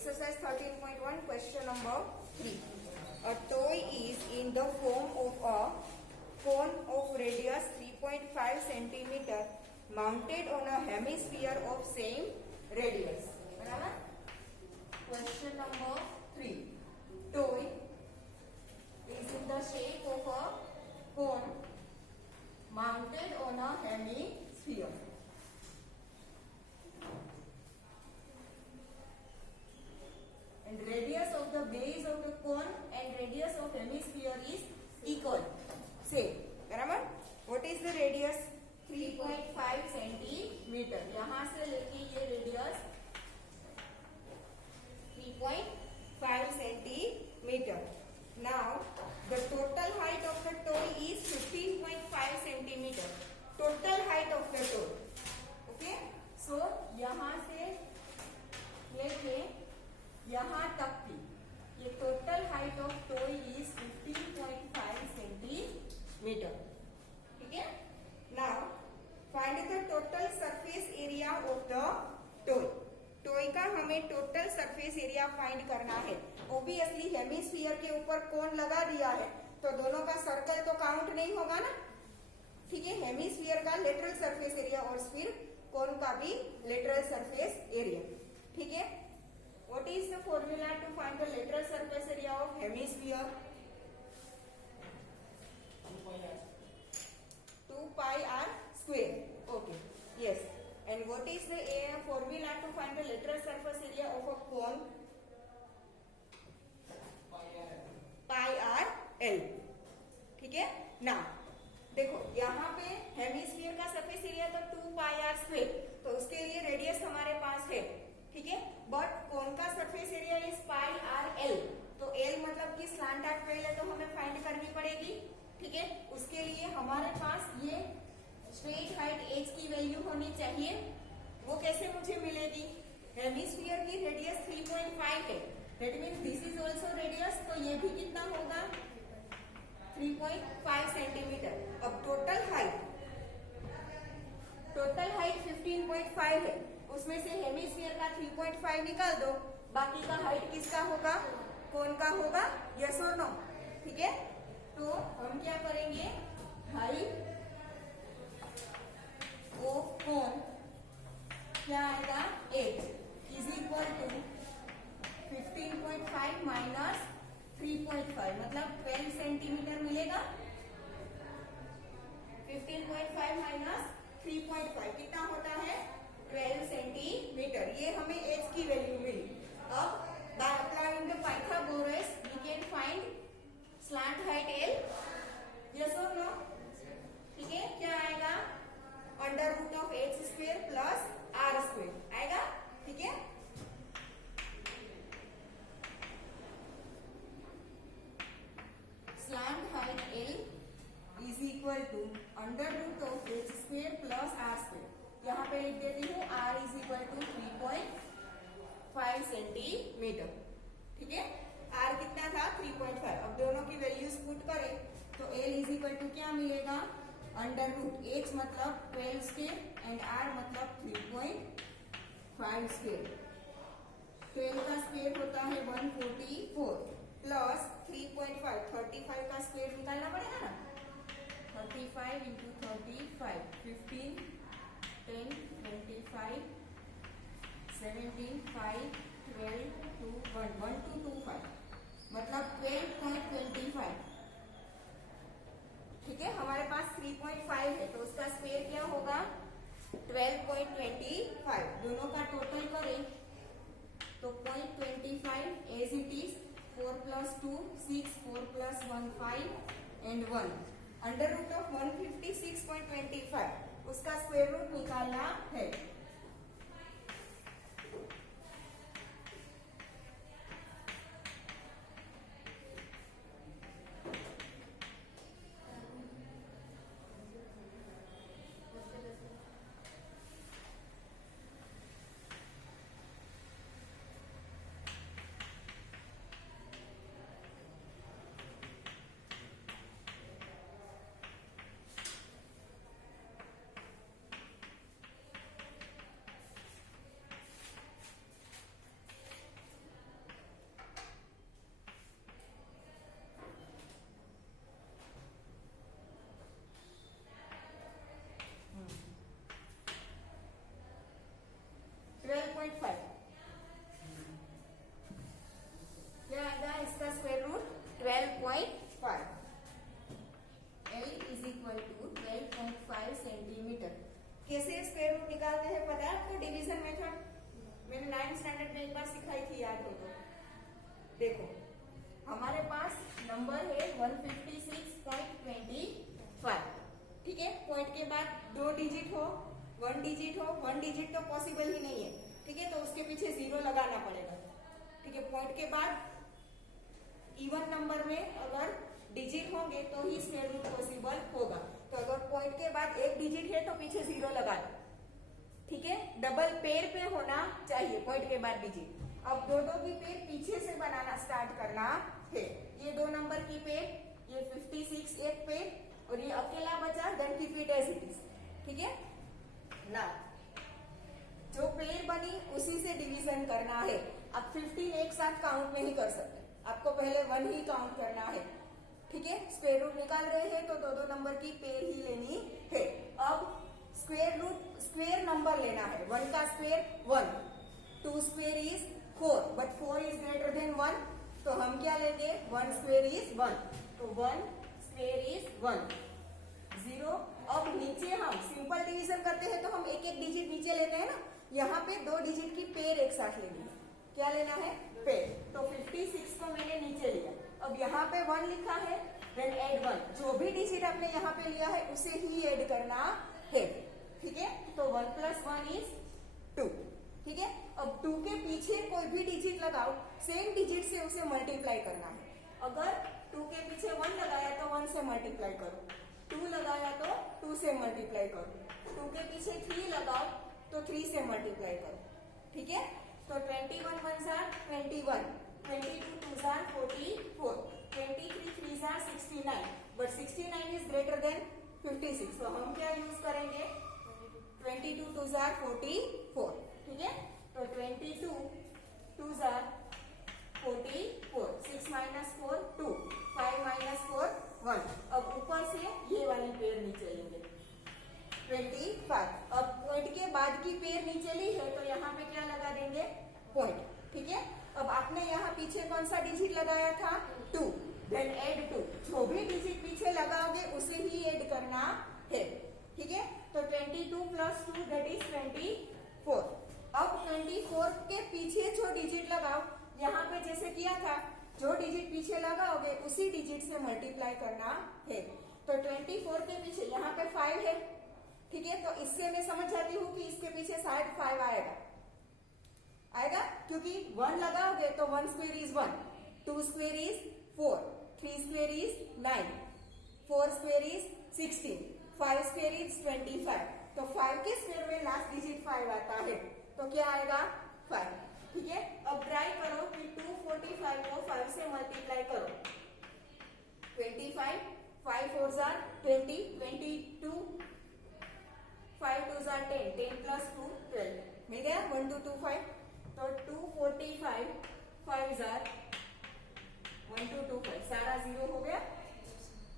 Exercise 13.1, question number 3. A toy is in the form of a cone of radius 3.5 centimeter mounted on a hemisphere of same radius. बराबर? Question number 3. Toy is in the shape of a cone mounted on a hemisphere. And radius of the base of the cone and radius of hemisphere is equal. Same. बराबर? What is the radius? 3.5 centimetre. यहाँ से लेके ये radius 3.5 centimetre. Now the total height of the toy is 15.5 centimeter. Total height of the toy. Okay? So यहाँ से लेके यहाँ तक की ये total height of toy is 15.5 centimetre. ठीक है. Now find the total surface area of the toy. Toy का हमें टोटल सरफेस एरिया फाइंड करना है. ऑब्वियसली हेमिस्फीयर के ऊपर कोन लगा दिया है तो दोनों का सर्कल तो काउंट नहीं होगा ना. ठीक है. हेमिस्फीयर का लेटरल सरफेस एरिया और फिर कोन का भी लेटरल सरफेस एरिया. ठीक है. What is the formula to find the lateral surface area of hemisphere? 2 pi r square. Okay. Yes. And what is the formula to find the lateral surface area of a cone? Pi r l. ठीक है. Now देखो यहाँ पे hemisphere का surface area तो 2 pi r square. तो उसके लिए रेडियस हमारे पास है. ठीक है. बट कोन का surface area is pi R L. तो एल मतलब कि स्लांट एंगल है तो हमें फाइंड करनी पड़ेगी. ठीक है. उसके लिए हमारे पास ये स्ट्रेट हाइट एच की वैल्यू होनी चाहिए. वो कैसे मुझे मिलेगी? हेमिस्फीयर की रेडियस 3.5 है. That means this is also radius. तो ये भी कितना होगा? 3.5 सेंटीमीटर. अब टोटल हाइट 15.5 है. उसमें से हेमिस्फीयर का 3.5 निकाल दो. बाकी का हाइट किसका होगा? कोन का होगा. यस और नो? ठीक है. तो हम क्या करेंगे? हाइट ऑफ कोन क्या आएगा? 8 इज इक्वल टू 15.5 माइनस 3.5 मतलब 12 सेंटीमीटर मिलेगा. 15.5 माइनस 3.5 कितना होता है? 12 सेंटीमीटर. ये हमें एच की वैल्यू मिली. अब by applying the Pythagoras we can find slant height L. Yes और नो? ठीक है. क्या आएगा? Under root of H square plus R square आएगा. ठीक है. Slant height L is equal to under root of H square plus R square. यहाँ पे लिख देती हूँ r is equal to 3.5 centimetre. ठीक है. r कितना था? 3.5. अब दोनों की वैल्यूज पुट करें तो l इज इक्वल टू क्या मिलेगा? अंडर रूट h मतलब 12 स्क्वेयर एंड r मतलब 3.5 स्क्वेयर. 12 का स्क्वेयर होता है 144 प्लस 3.5 35 का स्क्वेयर निकालना पड़ेगा ना. 35 इंटू 35 15 10 25 17 5 12 2 1 1 2 2 5 मतलब 12.25. ठीक है. हमारे पास 3.5 है तो उसका स्क्वायर क्या होगा? 12.25. दोनों का टोटल करें तो 0.25 as it is. 4 plus 2 6 4 plus 1 5 and 1 under root of 156.25. उसका स्क्वायर रूट निकालना है. लगाना पड़ेगा। ठीक है, पॉइंट के बाद इवन नंबर में अगर डिजिट होंगे तो ही स्क्वायर रूट पॉसिबल होगा। तो अगर पॉइंट के बाद एक डिजिट है तो पीछे 0 लगा दो। ठीक है, डबल पेयर पे होना चाहिए पॉइंट के बाद डिजिट। अब दो की पेयर पीछे से बनाना स्टार्ट करना है। ये 2 नंबर की पेयर, ये 56 एक पेयर और ये अकेला बचा, then keep it as it is. ठीक है ना, जो पेयर बनी उसी से डिवीजन करना है। अब 15 एक साथ काउंट नहीं कर सकते, आपको पहले 1 ही काउंट करना है। ठीक है, स्क्वायर रूट निकाल रहे हैं तो 2 नंबर की पेयर ही लेनी है। अब स्क्वायर नंबर लेना है। 1 का square 1, 2 square is 4, but 4 is greater than 1, तो हम क्या लेंगे, 1 स्क्वायर इज 1, तो 1 स्क्वायर इज 1, 0। अब नीचे हम सिंपल डिवीजन करते हैं तो हम एक एक डिजिट नीचे लेते हैं ना, यहाँ पे 2 डिजिट की पेयर एक साथ लेनी है। क्या लेना है, पेयर। तो 56 को मैंने नीचे लिया, अब यहाँ पे 1 लिखा है, देन ऐड 1, जो भी डिजिट आपने यहाँ पे लिया है उसे ही ऐड करना है। ठीक है, तो 1 + 1 इज 2। ठीक है, अब 2 के पीछे कोई भी डिजिट लगाओ, सेम डिजिट से उसे मल्टीप्लाई करना है। अगर 2 के पीछे 1 लगाया तो 1 से मल्टीप्लाई करो, 2 लगाया तो 2 से मल्टीप्लाई करो, 2 के पीछे 3 लगाओ तो 3 से मल्टीप्लाई करो। ठीक है, तो 21 1 jar 21, 22 2 jar 44, 23 3 jar 69, but 69 is greater than 56, तो हम क्या यूज करेंगे, 22 2 जार 44। ठीक है, तो 22 2 जार 44, 6 - 4 2, 5 - 4 1। अब ऊपर से ये वाली पेयर नीचे लेंगे 25। अब पॉइंट के बाद की पेयर नीचे ली है तो यहाँ पे क्या लगा देंगे, पॉइंट। ठीक है, अब आपने यहाँ पीछे कौन सा डिजिट लगाया था, 2, देन ऐड 2, जो भी डिजिट पीछे लगाओगे उसे ही ऐड करना है। ठीक है, तो 22 + 2 दैट इज 24। अब 24 के पीछे जो डिजिट लगाओ, यहाँ पे जैसे किया था, जो डिजिट पीछे लगाओगे उसी डिजिट से मल्टीप्लाई करना है। तो 24 के पीछे यहाँ पे 5 है। ठीक है, तो इससे मैं समझ जाती हूँ कि इसके पीछे शायद 5 आएगा, क्योंकि 1 लगाओगे तो 1 square is 1, 2 square is 4, 3 square is 9, 4 square is 16, 5 square is 25। तो 5 के स्क्वायर में लास्ट डिजिट 5 आता है, तो क्या आएगा, 5। ठीक है, अब ट्राई करो कि 245 को 5 से मल्टीप्लाई करो, 25, 5 4 जार 20, 22, 5 2 जार 10, 10 + 2 12, मिल गया 1 2 2 5। तो 245 5 जार 1 2 2 5, सारा 0 हो गया।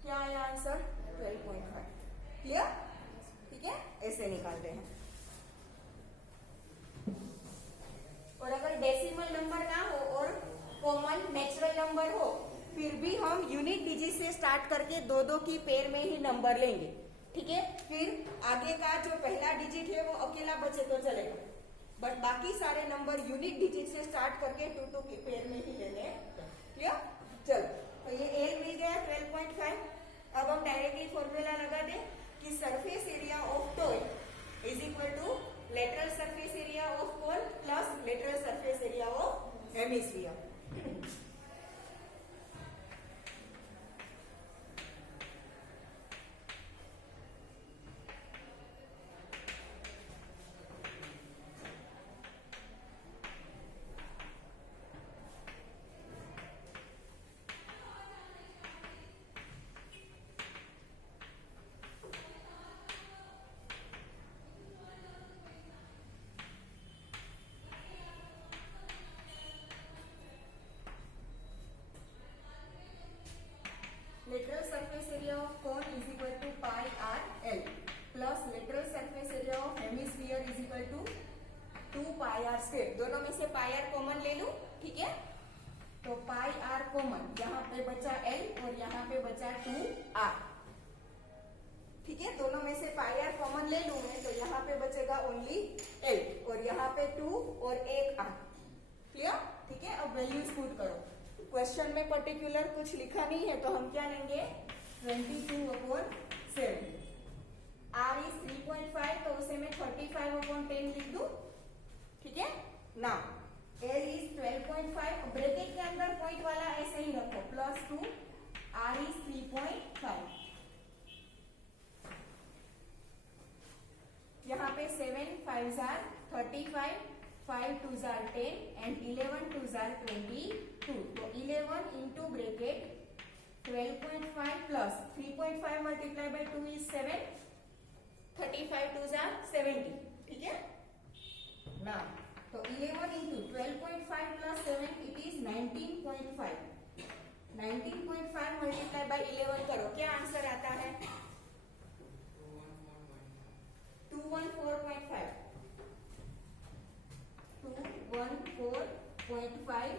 क्या आया आंसर, 12.5। क्लियर? ठीक है, ऐसे निकालते हैं। और अगर डेसिमल नंबर ना हो और कॉमन नेचुरल नंबर हो, फिर भी हम यूनिट डिजिट से स्टार्ट करके 2 की पेयर में ही नंबर लेंगे। ठीक है, फिर आगे का जो पहला डिजिट है वो अकेला बचे तो चलेगा, बट बाकी सारे नंबर यूनिट डिजिट से स्टार्ट करके 2 की पेयर में ही लेने। क्लियर? चलो, तो ये एल मिल गया 12.5। अब हम डायरेक्टली फॉर्मूला लगा दें कि surface area of toy is equal to lateral surface area of cone plus lateral surface area of hemisphere. Lateral surface area of cone is equal to pi r L plus lateral surface area of hemisphere is equal to 2 pi r square। दोनों में से pi r common ले लूं। ठीक है, तो pi r common, यहाँ पे बचा L और यहाँ पे बचा 2r। ठीक है, दोनों में से pi r कॉमन ले लूं मैं, तो यहाँ पे बचेगा ओनली L और यहाँ पे 2 और 1r। क्लियर? ठीक है, अब वैल्यूज पुट करो। क्वेश्चन में पर्टिकुलर कुछ लिखा नहीं है तो हम क्या लेंगे, 22/7। r इज 3.5, तो उसे मैं 35/10 लिख दूं। ठीक है, now L 5 2s are 10 and 11 2s are 22. तो 11 into bracket 12.5 plus 3.5 multiplied by 2 is 7. 35 2s are 70. ठीक है? Now, तो 11 into 12.5 plus 7 it is 19.5. 19.5 multiplied by 11 करो, क्या आंसर आता है? 214.5. 214.5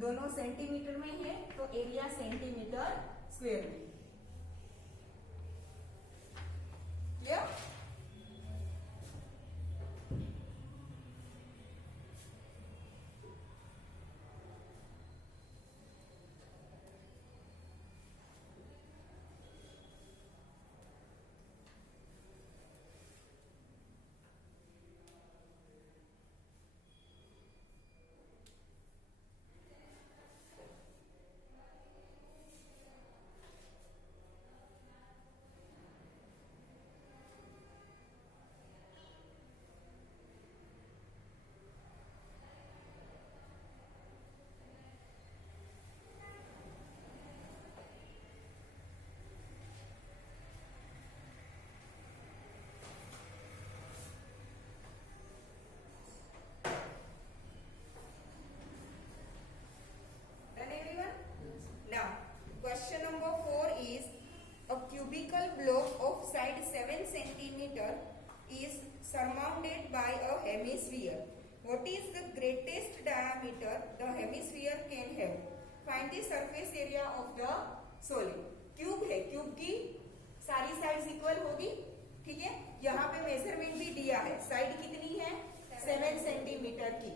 दोनों सेंटीमीटर में है, तो एरिया सेंटीमीटर स्क्वायर में. Clear? Question number 4 is a cubical block of side 7 centimeter is surmounted by a hemisphere. What is the greatest diameter the hemisphere can have? Find the surface area of the solid. Cube है, cube की सारी sides equal होगी. ठीक है, यहाँ पे measurement भी दिया है. साइड कितनी है? 7 सेंटीमीटर की.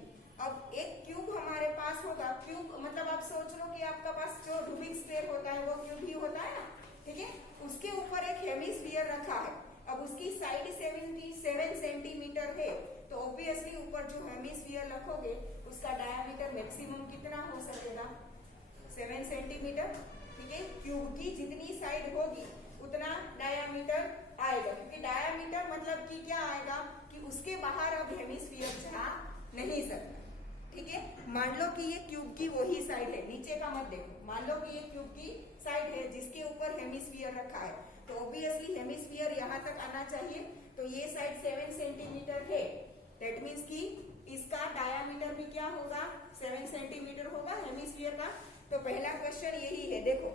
अब एक क्यूब हमारे पास होगा. क्यूब मतलब आप सोच लो कि आपका पास जो रूबिक स्क्वायर होता है वो क्यूब ही होता है ना. ठीक है, उसके ऊपर एक हेमिस्फीयर रखा है. अब उसकी साइड 7 सेंटीमीटर है, तो ऑब्वियसली ऊपर जो हेमिस्फीयर रखोगे उसका डायमीटर मैक्सिमम कितना हो सकेगा? 7 सेंटीमीटर. ठीक है, क्यूब की जितनी साइड होगी उतना डायमीटर आएगा, क्योंकि डायमीटर मतलब कि क्या आएगा कि उसके बाहर अब हेमिस्फीयर जा नहीं सकता. ठीक है, मान लो कि ये क्यूब की वही साइड है, नीचे का मत देखो. मान लो कि ये क्यूब की साइड है जिसके ऊपर हेमिस्फीयर रखा है, तो ऑब्वियसली हेमिस्फीयर यहाँ तक आना चाहिए. तो ये साइड 7 सेंटीमीटर है, दैट मीन्स कि इसका डायामीटर भी क्या होगा? 7 सेंटीमीटर होगा हेमिस्फीयर का. तो पहला क्वेश्चन यही है. देखो,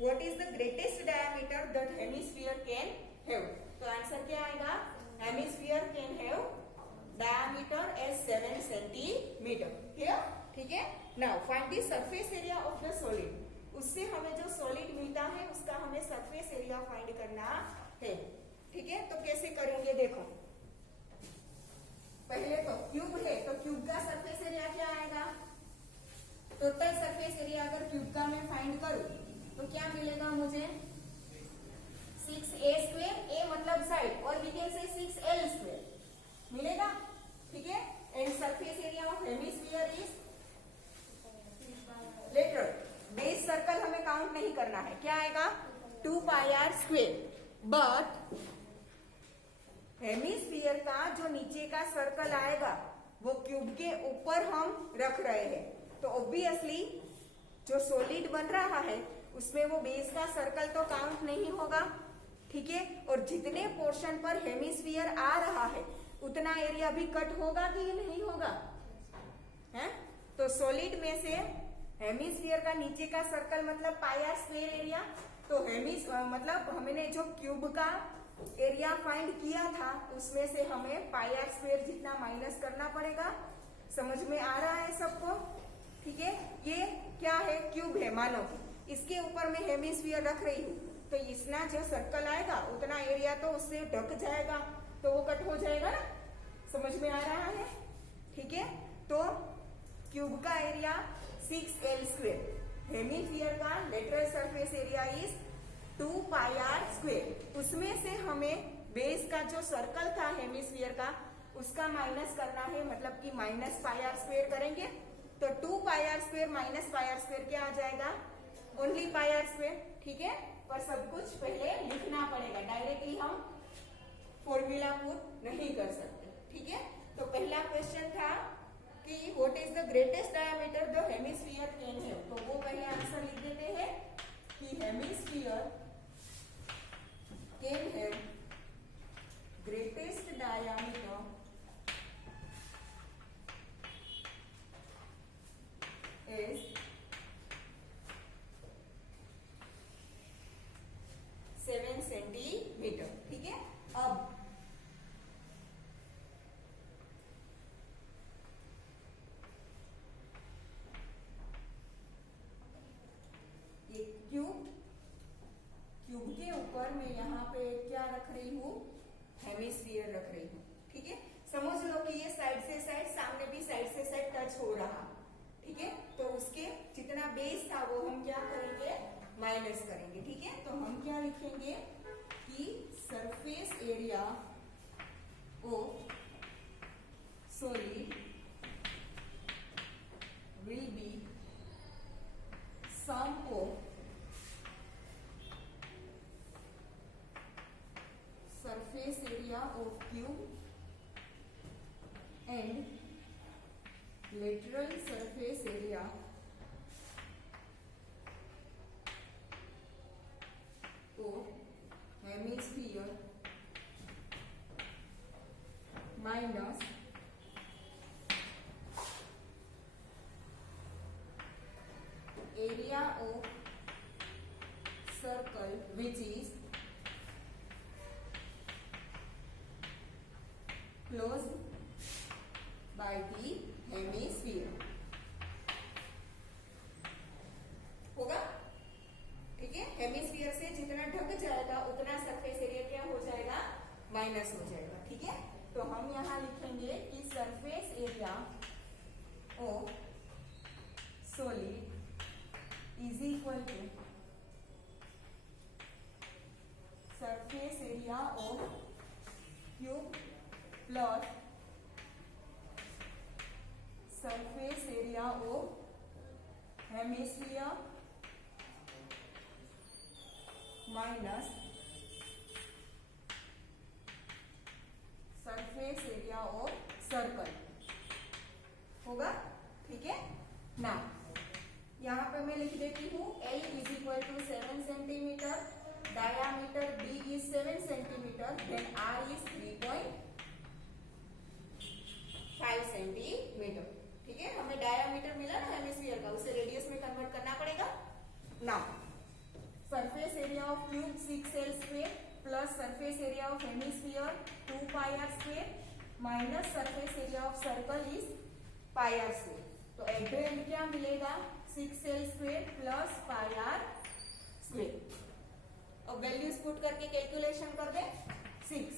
what is the greatest diameter that hemisphere can have? तो आंसर क्या आएगा? Hemisphere can have diameter as 7 centimeter. Here, ठीक है. Now find the surface area of the solid. उससे हमें जो सॉलिड मिलता है उसका हमें सरफेस एरिया फाइंड करना है. ठीक है, तो कैसे करेंगे? देखो, पहले तो क्यूब है, तो क्यूब का सरफेस एरिया क्या आएगा? टोटल सरफेस एरिया अगर क्यूब का मैं फाइंड करूं तो क्या मिलेगा मुझे? 6a square. a मतलब साइड, और we can say 6l square मिलेगा. ठीक है, and surface area of hemisphere is lateral. Base circle हमें काउंट नहीं करना है. क्या आएगा? 2 pi R square. But hemisphere का जो नीचे का सर्कल आएगा वो क्यूब के ऊपर हम रख रहे हैं, तो ऑब्वियसली जो सॉलिड बन रहा है उसमें वो बेस का सर्कल तो काउंट नहीं होगा. ठीक है, और जितने पोर्शन पर हेमिस्फीयर आ रहा है उतना एरिया भी कट होगा कि नहीं होगा? है, तो सॉलिड में से हेमिस्फीयर का नीचे का सर्कल मतलब पाई आर स्क्वायर एरिया. तो मतलब हमने जो क्यूब का एरिया फाइंड किया था उसमें से हमें पाई आर स्क्वायर जितना माइनस करना पड़ेगा. समझ में आ रहा है सबको? ठीक है, ये क्या है? क्यूब है. मानो इसके ऊपर मैं हेमिस्फीयर रख रही हूँ, तो इतना जो सर्कल आएगा उतना एरिया तो उससे ढक जाएगा, तो वो कट हो जाएगा ना. समझ में आ रहा है? ठीक है, तो क्यूब का एरिया 6l स्क्वायर. हेमिस्फीयर का lateral surface area is 2 pi R square. उसमें से हमें बेस का जो सर्कल था हेमिस्फीयर का उसका माइनस करना है, मतलब कि माइनस पाई आर स्क्वायर करेंगे. तो 2 pi R square minus pi R square क्या आ जाएगा? Only pi R square. ठीक है, पर सब कुछ पहले लिखना पड़ेगा, डायरेक्टली हम फॉर्मूला पुट नहीं कर सकते. ठीक है, तो पहला क्वेश्चन था कि what is the greatest diameter the hemisphere can have, तो वो पहले आंसर लिख देते हैं कि hemisphere can have greatest diameter is 7 centimetre. ठीक है, अब क्यूब के ऊपर मैं यहाँ पे क्या रख रही हूँ, हेमिस्फीयर रख रही हूँ। ठीक है, समझ लो कि ये साइड से साइड, सामने भी साइड से साइड टच हो रहा। ठीक है, तो उसके जितना बेस था वो हम क्या करेंगे, माइनस करेंगे। ठीक है, तो हम क्या लिखेंगे कि surface area of solid will be sum of surface area of cube and lateral surface area of hemisphere minus area of circle which is closed by the hemisphere होगा। ठीक है, हेमिस्फीयर से जितना ढक जाएगा उतना सरफेस एरिया क्या हो जाएगा, माइनस हो जाएगा। ठीक है, तो हम यहाँ लिखेंगे कि surface area of solid is equal to surface area of cube plus surface area of hemisphere minus surface area of circle होगा। ठीक है ना, यहाँ पे मैं लिख देती हूँ L is equal to 7 centimetre, diameter B is 7 centimetre, then R is 3.5 centimetre. ठीक है, हमें डायामीटर मिला ना हेमिस्फीयर का, उसे रेडियस में कन्वर्ट करना पड़ेगा ना। Surface area of cube 6L square plus surface area of hemisphere 2πr square minus surface area of circle is πr square. तो एट द एंड क्या मिलेगा, 6L square plus πr square. अब values put करके calculation कर दे। 6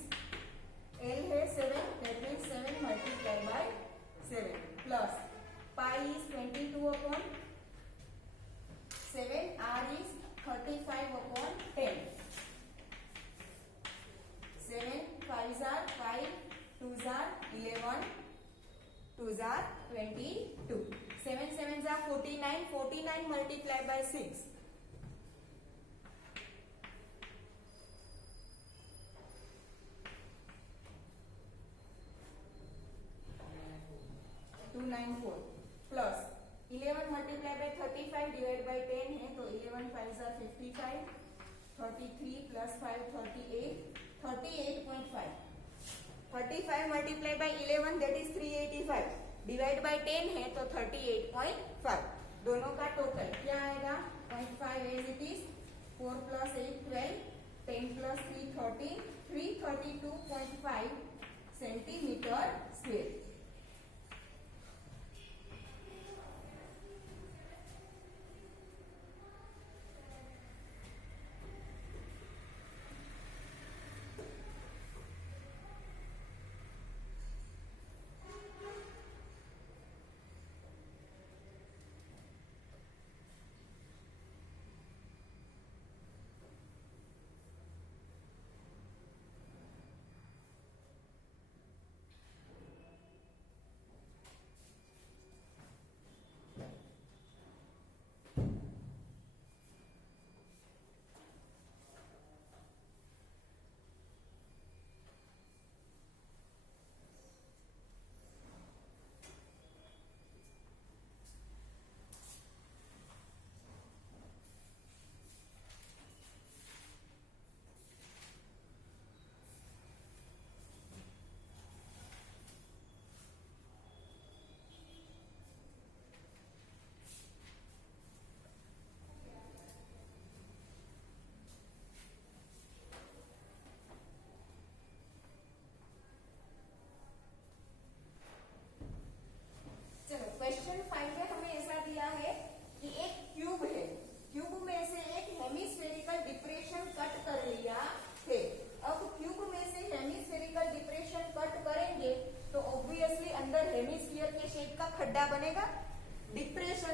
L है 7, that means 7 multiply by 7 plus pi is 22 upon 7, R is 35 upon 10, 7 5s are 5, 2s are 11, 2s are 22, 7 7s are 49, 49 multiplied by 6, 294 plus 11 multiply by 35 divide by 10 है, तो 11 5s are 55, 33 plus 5 38, 38.5, 35 multiply by 11 that is 385, divide by 10 है तो 38.5। दोनों का total क्या आएगा, 0.5 as it is, 4 plus 8 12, 10 plus 3 13, 332.5 centimetre square.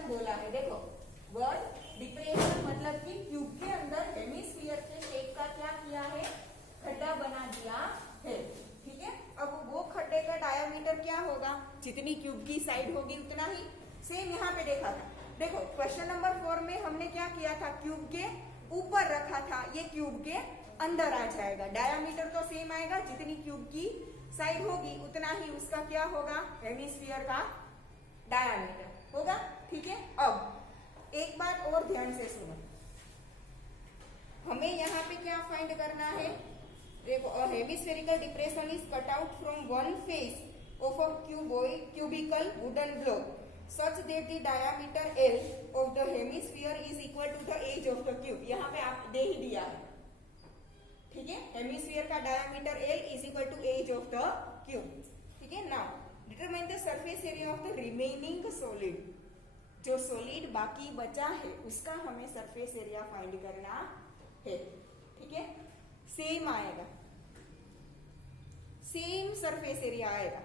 बोला है, देखो वर्ड डिप्रेशन मतलब कि ट्यूब के अंदर हेमिस्फीयर के शेप का क्या किया है, खड्डा बना दिया है। ठीक है, अब वो खड्डे का डायामीटर क्या होगा, जितनी क्यूब की साइड होगी उतना ही। सेम यहाँ पे देखा था, देखो क्वेश्चन नंबर 4 में हमने क्या किया था, क्यूब के ऊपर रखा था, ये क्यूब के अंदर आ जाएगा। डायामीटर तो सेम आएगा, जितनी क्यूब की साइड होगी उतना ही उसका क्या होगा, हेमिस्फीयर का डायामीटर होगा। ठीक है, अब एक बात और ध्यान से सुनो, हमें यहाँ पे क्या फाइंड करना है, देखो a hemispherical depression is cut out from one face of a cubical wooden block such that the diameter L of the hemisphere is equal to the age of the cube। यहाँ पे आप दे ही दिया है, ठीक है, हेमिस्फीयर का diameter L is equal to edge of the cube. ठीक है, now determine the surface area of the remaining solid, जो सॉलिड बाकी बचा है उसका हमें सरफेस एरिया फाइंड करना है। ठीक है, सेम आएगा, सेम सरफेस एरिया आएगा।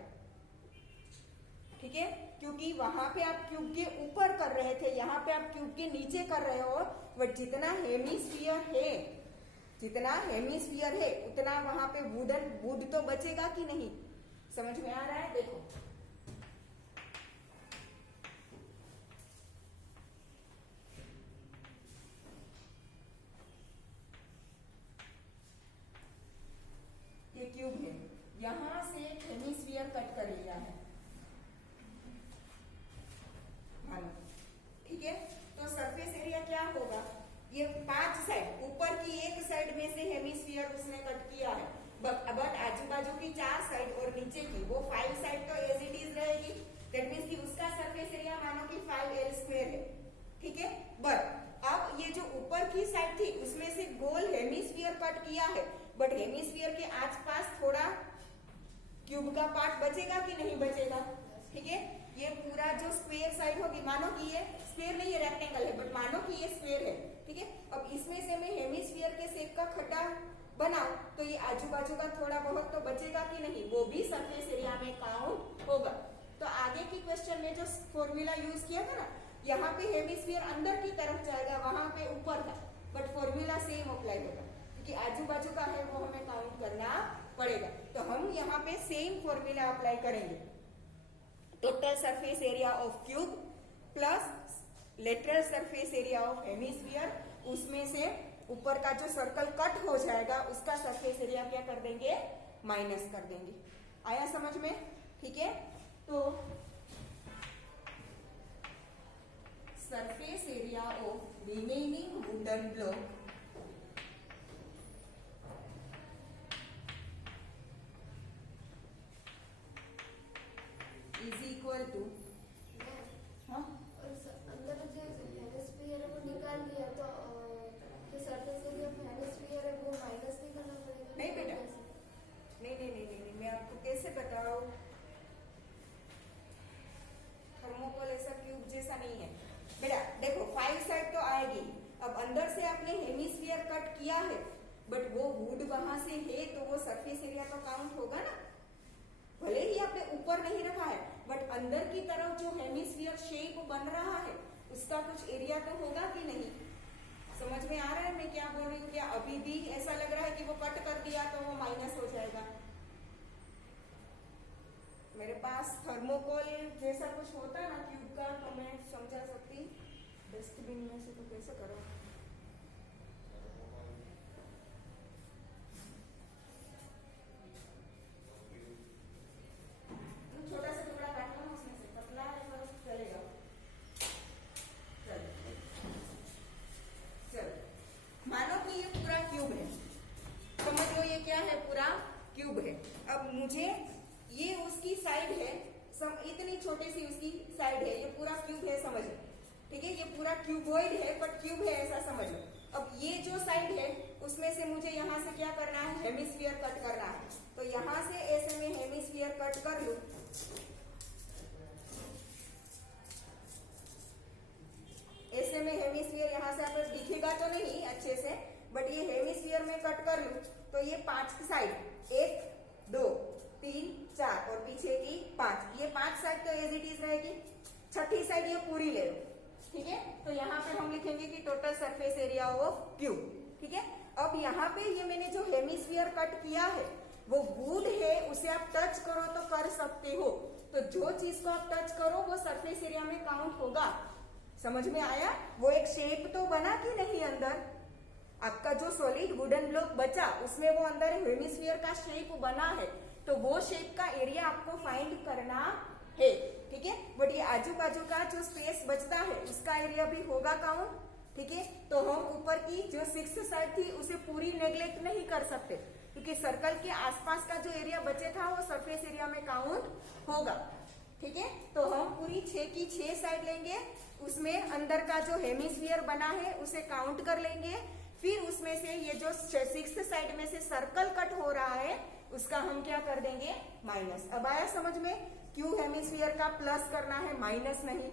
ठीक है, क्योंकि वहां पे आप क्यूब के ऊपर कर रहे थे, यहाँ पे आप क्यूब के नीचे कर रहे हो, बट जितना हेमिस्फीयर है उतना वहां पे वुड तो बचेगा कि नहीं, समझ में आ रहा है। देखो ये क्यूब है, यहां से हेमिस्फीयर कट कर लिया है मानो। ठीक है, तो सरफेस एरिया क्या होगा, ये 5 साइड, ऊपर की एक साइड में से हेमिस्फीयर उसने कट किया है, बट आजू बाजू की 4 साइड और नीचे की वो 5 साइड तो एज इट इज रहेगी। दैट मीन्स कि उसका सरफेस एरिया मानो कि 5L² है। ठीक है, बट अब ये जो ऊपर की साइड थी उसमें से गोल हेमिस्फीयर कट किया है, बट हेमिस्फीयर के आसपास थोड़ा क्यूब का पार्ट बचेगा कि नहीं बचेगा। ठीक है, ये पूरा जो स्क्वायर साइड होगी, मानो कि ये स्क्वायर नहीं है, रेक्टेंगल है, बट मानो कि ये स्क्वायर है। ठीक है, अब इसमें से मैं हेमिस्फीयर के शेप का खड्डा बनाऊं तो ये आजू बाजू का थोड़ा बहुत तो बचेगा कि नहीं, वो भी सरफेस एरिया में काउंट होगा। तो आगे की क्वेश्चन में जो फॉर्मूला यूज किया था ना, यहाँ पे हेमिस्फीयर अंदर की तरफ जाएगा, वहां पे ऊपर था, बट फॉर्मूला सेम अप्लाई होगा क्योंकि आजू बाजू का है वो हमें काउंट करना पड़ेगा। तो हम यहाँ पे सेम फॉर्मूला अप्लाई करेंगे, total surface area of cube plus lateral surface area of hemisphere, उसमें से ऊपर का जो सर्कल कट हो जाएगा उसका सरफेस एरिया क्या कर देंगे, माइनस कर देंगे। आया समझ में। ठीक है, तो surface area of remaining wooden block is equal to, अंदर जो हेमिस्फीयर है वो निकाल दिया तो जो सरफेस एरिया ऑफ हेमिस्फीयर है वो माइनस नहीं करना पड़ेगा। नहीं बेटा, नहीं, मैं आपको कैसे बताऊं, थर्मोकोल ऐसा क्यूब जैसा नहीं है बेटा। देखो 5 साइड तो आएगी, अब अंदर से आपने हेमिस्फीयर कट किया है, बट वो वुड वहां से है तो वो सरफेस एरिया तो काउंट होगा ना, भले ही आपने ऊपर नहीं रखा है, बट अंदर की तरफ जो हेमिस्फीयर शेप बन रहा है उसका कुछ एरिया तो होगा कि नहीं। समझ में आ रहा है मैं क्या बोल रही हूँ, क्या अभी भी ऐसा लग रहा है कि वो कट कर दिया तो वो माइनस हो जाएगा। मेरे पास थर्मोकोल जैसा कुछ होता ना क्यूब का तो मैं समझा सकती, डस्टबिन में से तो कैसे करो। छोटा सा टुकड़ा काट लो उसमें से, पतला है तो चलेगा। चलो मानो कि ये पूरा क्यूब है, समझ लो ये क्या है, पूरा क्यूब है। अब मुझे ये उसकी साइड है, इतनी छोटी सी उसकी साइड है, ये पूरा क्यूब है, समझ लो। ठीक है, ये पूरा क्यूबॉइड है बट क्यूब है ऐसा समझ लो। अब ये जो साइड है उसमें से मुझे यहाँ से क्या करना है, हेमिस्फीयर कट करना है, तो यहाँ से ऐसे में हेमिस्फीयर कट कर लूं, ऐसे में हेमिस्फीयर यहाँ से आपको दिखेगा तो नहीं अच्छे से, बट ये हेमिस्फीयर में कट कर लूं तो ये 5 साइड, 1 2 3 4 और पीछे की 5, ये 5 साइड तो एज इट इज रहेगी। छठी साइड ये पूरी ले लो, ठीक है, तो यहाँ पे हम लिखेंगे कि total surface area of cube. ठीक है, अब यहाँ पे ये मैंने जो हेमिस्फीयर कट किया है वो वुड है, उसे आप टच करो तो कर सकते हो, तो जो चीज को आप टच करो वो सरफेस एरिया में काउंट होगा। समझ में आया? वो एक शेप तो बना कि नहीं, अंदर आपका जो सॉलिड वुडन ब्लॉक बचा उसमें वो अंदर हेमिस्फीयर का शेप बना है, तो वो शेप का एरिया आपको फाइंड करना है। ठीक है, बट ये आजू बाजू का जो स्पेस बचता है उसका एरिया भी होगा काउंट। ठीक है, तो हम ऊपर की जो 6th साइड थी उसे पूरी नेग्लेक्ट नहीं कर सकते, क्योंकि सर्कल के आसपास का जो एरिया बचे था वो सरफेस एरिया में काउंट होगा। ठीक है, तो हम पूरी 6 की 6 साइड लेंगे, उसमें अंदर का जो हेमिस्फीयर बना है उसे काउंट कर लेंगे, फिर उसमें से ये जो 6th साइड में से सर्कल कट हो रहा है उसका हम क्या कर देंगे, माइनस। अब आया समझ में? क्यों हेमिस्फीयर का प्लस करना है, माइनस नहीं।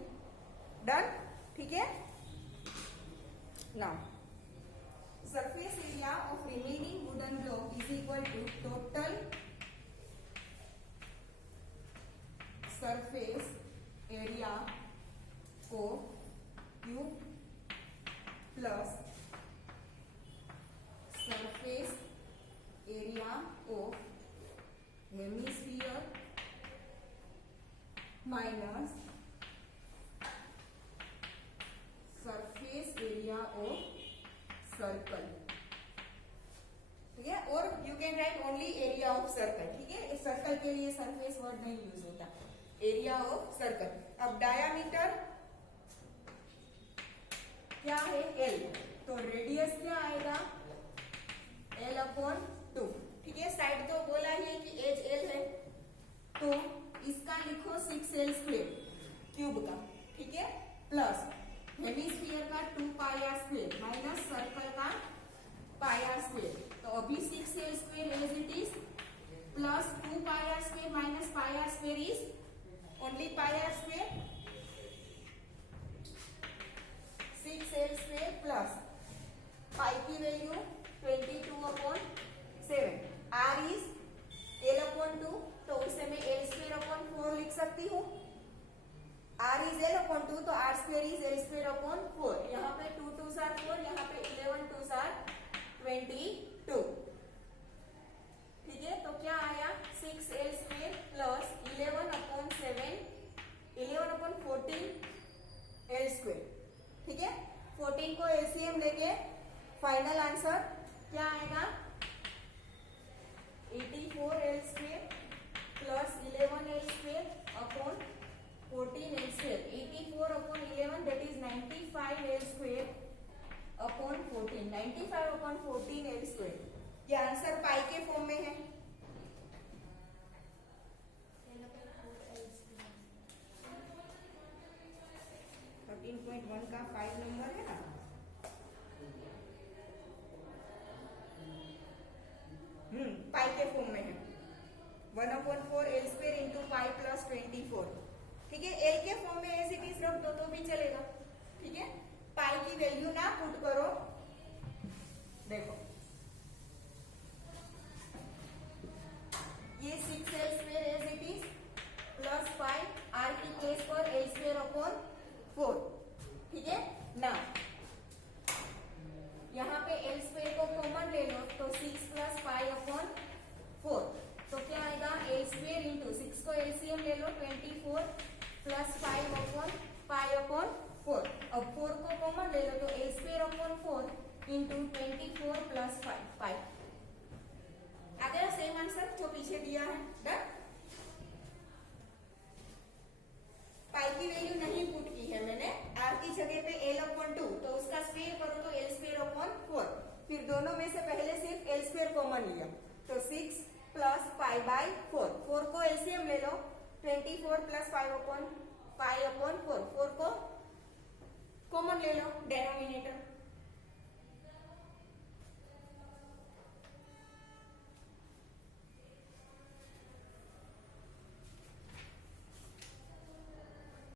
डन? ठीक है, now surface area of remaining wooden block is equal to total surface area of cube plus surface area of hemisphere minus surface area of circle. ठीक है, और you can write only area of circle. ठीक है, इस circle के लिए surface word नहीं use होता, एरिया ऑफ सर्कल। अब डायामीटर क्या है, एल, तो रेडियस क्या आएगा, L/2। ठीक है, साइड तो बोला ही है कि एज L है, तो इसका लिखो 6L² क्यूब का। ठीक है, प्लस हेमिस्फीयर का 2πr² माइनस सर्कल का πr², तो अभी 6L² as it is plus 2πr² minus πr² is only πr², 6L² plus pi की वैल्यू 22/7, r इज L/2, तो उसे मैं L²/4 लिख सकती हूँ। r इज L/2, तो r² इज L²/4। यहाँ पे 2 2s are 4, यहाँ पे 11 2s are 22। ठीक है, तो क्या आया, 6L² प्लस 11/7, 11/14 L²। ठीक है, 14 को LCM लेके फाइनल आंसर क्या आएगा, 84L² plus 11L² 14L², 84/11 that is 95L² 14, 95/14 L²। ये आंसर पाई के फॉर्म में है। 13.1 का 5 नंबर है ना, पाई के फॉर्म में है, 1/4 L² इंटू पाई प्लस 24। ठीक है, एल के फॉर्म में एज इट इज रख दो तो भी चलेगा। ठीक है, पाई की वैल्यू ना पुट करो, देखो ये 6L² as it is plus pi, R की प्लेस पर L²/4। ठीक है ना, यहाँ पे L² को कॉमन ले लो तो 6 प्लस π/4, तो क्या आएगा, L² इंटू 6 को LCM ले लो 24 प्लस 5/π/4। अब 4 को कॉमन ले लो तो L²/4 इंटू 24 प्लस 5। आ गया सेम आंसर जो पीछे दिया है। डन? पाई की वैल्यू नहीं पुट की है मैंने, आर की जगह पे L/2, तो उसका स्क्वायर करो तो L²/4, फिर दोनों में से पहले सिर्फ L² कॉमन लिया, तो 6 प्लस π/4, 4 को LCM ले लो 24 प्लस 5/4, 4 को कॉमन ले लो डेनोमिनेटर,